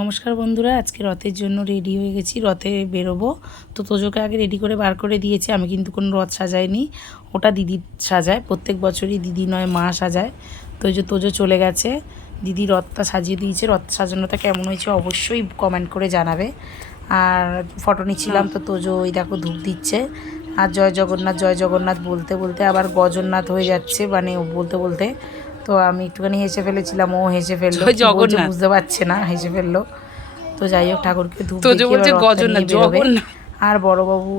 নমস্কার বন্ধুরা, আজকে রথের জন্য রেডি হয়ে গেছি, রথে বেরোবো। তো তোজোকে আগে রেডি করে বার করে দিয়েছি, আমি কিন্তু কোনো রথ সাজাইনি। ওটা দিদি সাজায়, প্রত্যেক বছরই দিদি নয়, মা সাজায়। তো যে তোজো চলে গেছে, দিদি রথটা সাজিয়ে দিয়েছে। রথ সাজানোটা কেমন হয়েছে অবশ্যই কমেন্ট করে জানাবে। আর ফটো নিচ্ছিলাম তো তোজো ওই দেখো ধূপ দিচ্ছে। আর জয় জগন্নাথ জয় জগন্নাথ বলতে বলতে আবার গজন্নাথ হয়ে যাচ্ছে মানে বলতে বলতে তো আমি একটুখানি হেসে ফেলেছিলাম ও হেসে ফেলল। বুঝতে পারছে না হেসে ফেলল। তো যাই হোক ঠাকুরকে ধূপ। আর বড়বাবু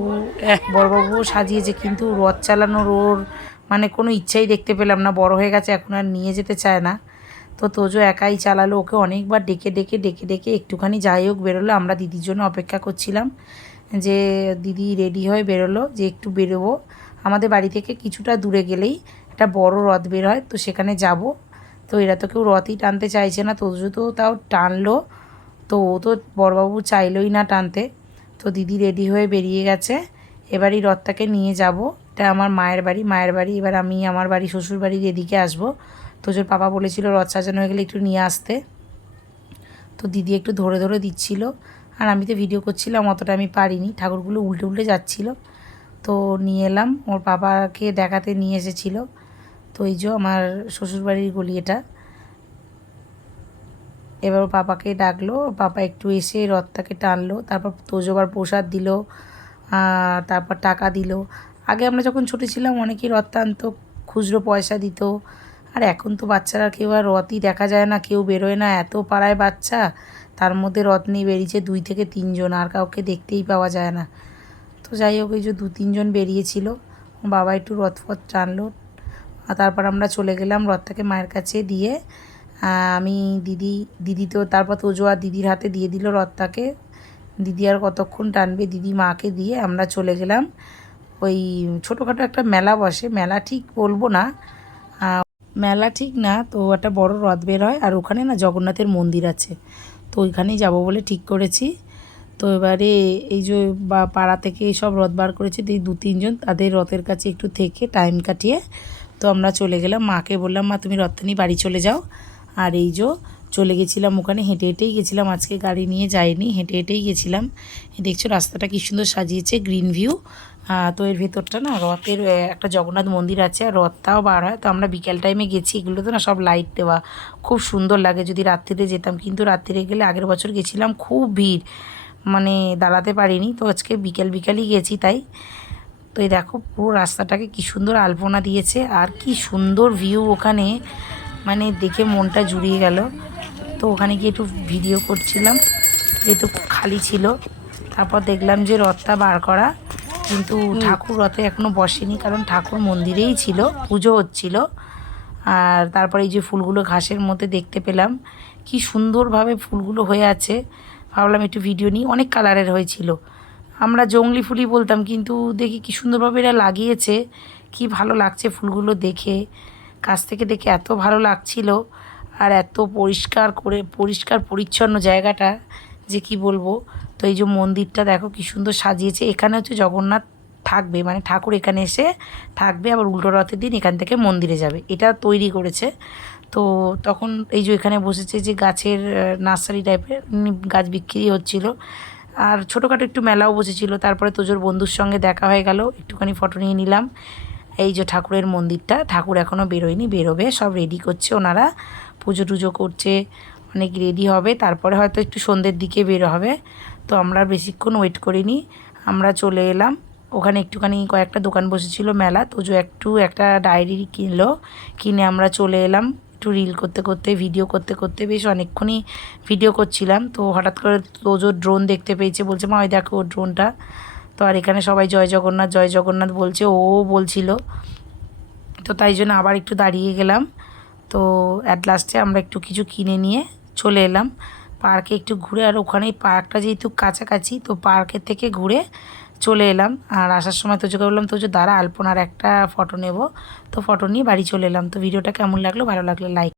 বড়বাবু সাজিয়েছে কিন্তু রথ চালানোর ওর মানে কোনো ইচ্ছাই দেখতে পেলাম না। বড় হয়ে গেছে এখন আর নিয়ে যেতে চায় না। তো তোজো একাই চালালো ওকে অনেকবার ডেকে ডেকে ডেকে ডেকে একটুখানি যাই হোক বেরোলো। আমরা দিদির জন্য অপেক্ষা করছিলাম যে দিদি রেডি হয়ে বেরোলো যে একটু বেরোবো। আমাদের বাড়ি থেকে কিছুটা দূরে গেলেই একটা বড় রথ বের হয়, তো সেখানে যাব। তো এরা তো কেউ রথই টানতে চাইছে না তোজো তো তাও টানলো। তো ও তো বড়বাবু চাইলোই না টানতে। তো দিদি রেডি হয়ে বেরিয়ে গেছে। এবার এই রথটাকে নিয়ে যাব। এটা আমার মায়ের বাড়ি মায়ের বাড়ি, এবার আমি আমার বাড়ি, শ্বশুর বাড়ির এদিকে আসব। তোজোর পাপা বলেছিল রথ সাজানো হয়ে গেলে একটু নিয়ে আসতে। তো দিদি একটু ধরে ধরে দিচ্ছিল। আর আমি তো ভিডিও করছিলাম, অতটা আমি পারিনি। ঠাকুরগুলো উল্টে উল্টে যাচ্ছিল। তো নিয়ে এলাম। ওর বাবাকে দেখাতে নিয়ে এসেছিল। তো এই যে আমার শ্বশুরবাড়ির গলি এটা। এবার ওর পাপাকে ডাকলো। পাপা একটু এসে রথটাকে টানলো। তারপর তোজোবার প্রসাদ দিল তারপর টাকা দিল। আগে আমরা যখন ছোটো ছিলাম, অনেকেই রথ টানতো, খুচরো পয়সা দিত। আর এখন তো বাচ্চারা কেউ আর রথই দেখা যায় না, কেউ বেরোয় না। এত পাড়ায় বাচ্চা, তার মধ্যে রথ নিয়ে বেরিয়েছে দুই থেকে তিনজন। আর কাউকে দেখতেই পাওয়া যায় না। তো যাই হোক, এই যে দু তিনজন বেরিয়েছিল, বাবা একটু রথ ফথ টানলো তারপর আমরা চলে গেলাম রথটাকে মায়ের কাছে দিয়ে আমি দিদি দিদি তো, তারপর তোজো আর দিদির হাতে দিয়ে দিল রথটাকে, দিদি আর কতক্ষণ টানবে দিদি মাকে দিয়ে আমরা চলে গেলাম, ওই ছোটোখাটো একটা মেলা বসে, মেলা ঠিক বলব না মেলা ঠিক না, তো একটা বড় রথ বের হয়, আর ওখানে না জগন্নাথের মন্দির আছে, তো ওইখানেই যাব বলে ঠিক করেছি তো এবারে এই যে বা পাড়া থেকে সব রথ বার করেছে এই দু তিনজন তাদের রথের কাছে একটু থেকে টাইম কাটিয়ে তো আমরা চলে গেলাম। মাকে বললাম, মা, তুমি রথ নিয়ে বাড়ি চলে যাও। আর এই যে চলে গেছিলাম ওখানে, হেঁটে হেঁটেই গেছিলাম। আজকে গাড়ি নিয়ে যাইনি, হেঁটে হেঁটেই গেছিলাম। দেখছ রাস্তাটা কি সুন্দর সাজিয়েছে গ্রিন ভিউ তো এর ভেতরটা না রথের একটা জগন্নাথ মন্দির আছে, আর রথটাও বার হয়। তো আমরা বিকেল টাইমে গেছি এগুলো তো না সব লাইট দেওয়া। খুব সুন্দর লাগে, যদি রাত্রিতে যেতাম। কিন্তু রাত্রিরে গেলে আগের বছর গেছিলাম, খুব ভিড়। মানে দাঁড়াতে পারিনি। তো আজকে বিকেল বিকেলই গেছি তাই। তো এই দেখো পুরো রাস্তাটাকে কি সুন্দর আলপনা দিয়েছে আর কি সুন্দর ভিউ ওখানে। মানে দেখে মনটা জুড়িয়ে গেল। তো ওখানে গিয়ে একটু ভিডিও করছিলাম। যেহেতু খালি ছিল। তারপর দেখলাম যে রথটা বার করা। কিন্তু ঠাকুর রথে এখনও বসেনি কারণ ঠাকুর মন্দিরেই ছিল। পুজো হচ্ছিল। আর তারপরে এই যে ফুলগুলো ঘাসের মধ্যে দেখতে পেলাম। কি সুন্দরভাবে ফুলগুলো হয়ে আছে। ভাবলাম একটু ভিডিও নিই। অনেক কালারের হয়েছিল। আমরা জঙ্গলি ফুলই বলতাম, কিন্তু দেখি কি সুন্দরভাবে এরা লাগিয়েছে। কি ভালো লাগছে ফুলগুলো দেখে। কাছ থেকে দেখে এত ভালো লাগছিল। আর এত পরিষ্কার করে, পরিষ্কার পরিচ্ছন্ন জায়গাটা, যে কি বলব? তো এই যে মন্দিরটা দেখো কি সুন্দর সাজিয়েছে। এখানে হচ্ছে জগন্নাথ থাকবে মানে ঠাকুর এখানে এসে থাকবে, আবার উল্টো রথের দিন এখান থেকে মন্দিরে যাবে। এটা তৈরি করেছে। তো তখন এই যে এখানে বসেছে যে গাছের নার্সারি টাইপের গাছ বিক্রি হচ্ছিল। আর ছোটোখাটো একটু মেলাও বসেছিল। তারপরে তোজোর বন্ধুর সঙ্গে দেখা হয়ে গেল। একটুখানি ফটো নিয়ে নিলাম। এই যে ঠাকুরের মন্দিরটা, ঠাকুর এখনও বেরোয়নি, বেরোবে, সব রেডি করছে ওনারা। পুজো টুজো করছে, অনেক রেডি হবে। তারপরে হয়তো একটু সন্ধ্যের দিকে বের হবে। তো আমরা বেশিক্ষণ ওয়েট করিনি। আমরা চলে এলাম। ওখানে একটুখানি কয়েকটা দোকান বসেছিল মেলা তোজো একটু একটা ডায়েরি কিনলো। কিনে আমরা চলে এলাম একটু রিল করতে করতে ভিডিও করতে করতে বেশ অনেকক্ষণই ভিডিও করছিলাম। তো হঠাৎ করে তোজো ড্রোন দেখতে পেয়েছে, বলছে, মা, ওই দেখো ড্রোনটা তো আর এখানে সবাই জয় জগন্নাথ জয় জগন্নাথ বলছে, ও বলছিল। তো তাই জন্য আবার একটু দাঁড়িয়ে গেলাম। তো অ্যাট লাস্টে আমরা একটু কিছু কিনে নিয়ে চলে এলাম। পার্কে একটু ঘুরে, আর ওখানেই পার্কটা যেহেতু কাছাকাছি, তো পার্কের থেকে ঘুরে চলে এলাম। আর আসার সময় তোজোকে বললাম তোজো দাঁড়া, আলপনার একটা ফটো নেব। তো ফটো নিয়ে বাড়ি চলে এলাম। তো ভিডিওটা কেমন লাগল? ভালো লাগলে লাইক